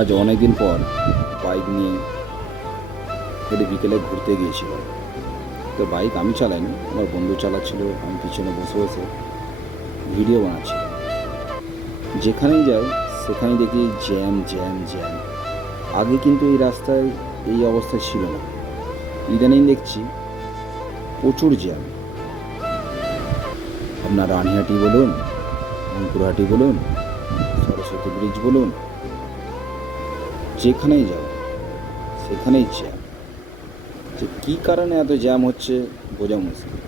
আজ অনেক দিন পর বাইক নিয়ে হেঁটে বিকেলে ঘুরতে গিয়েছিলাম। তো বাইক আমি চালাইনি, আমার বন্ধু চালাচ্ছিল, আমি পিছনে বসে বসে ভিডিও বানাচ্ছিলাম। যেখানেই যাই সেখানেই দেখি জ্যাম জ্যাম জ্যাম। আগে কিন্তু এই রাস্তায় এই অবস্থা ছিল না, ইদানিং দেখছি প্রচুর জ্যাম। আপনার রানীহাটি বলুন, অঙ্কুরহাটি বলুন, সরস্বতী ব্রিজ বলুন, যেখানেই যাও সেখানেই জ্যাম। যে কী কারণে এত জ্যাম হচ্ছে বোঝা মুশকিল।